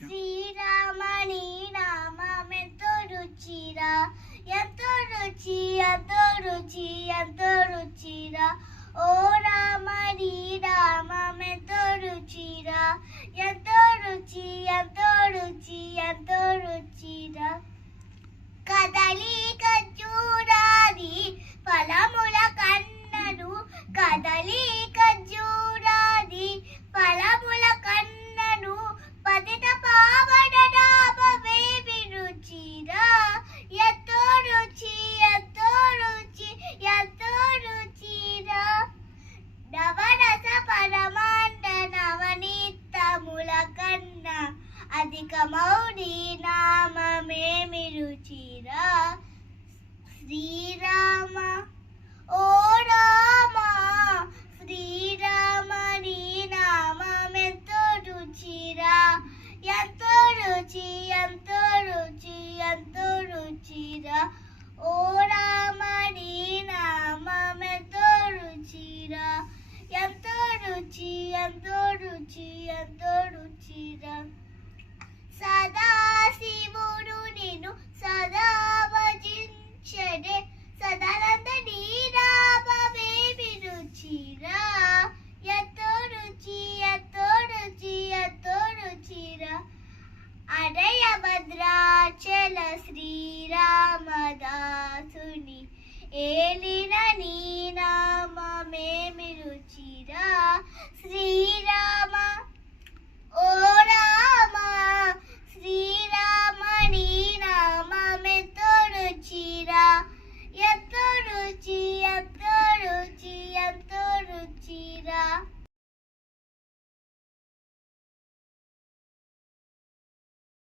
శ్రీరామ నీ నామమెంతో రుచిరా, ఎంతో రుచి ఎంతో రుచి ఎంతో రుచిరా. ఓ రామ నీ నామమెంతో రుచిరా, ఎంతో రుచి ఎంతో రుచి ఎంతో రుచిరా. కదలి ఖర్జూరాది ఫలముల కన్నను, కదలి ఖర్జూరాది ఫలముల కన్నను, పతిత పావన నామమేమి రుచిరా, ఎంతో రుచి ఎంతో రుచి ఎంతో రుచిరా. నవరస పరమాండ నవనీతముల కన్నా అధికమౌని నామమేమి రుచిరా. శ్రీరామ ఓ రామ శ్రీరామ నీ నామమెంతో రుచిరా, ఎంతో రుచి ఎంతో రుచి ఎంతో రుచిరా. ఓ రామ నీ నామమెంతో రుచిరా, ఎంతో రుచి ఎంతో రుచి ఎంతో రుచిరా. సదా శివుడు నిన్ను సదా భజించడే, సదానంద నీ నామమేమి రుచిరా, ఎంతో రుచి ఎంతో రుచి ఎంతో రుచిరా. అడయ భద్రాచల శ్రీరామదాసుని ఏలిన నీ నామమేమి రుచిరా. శ్రీరామ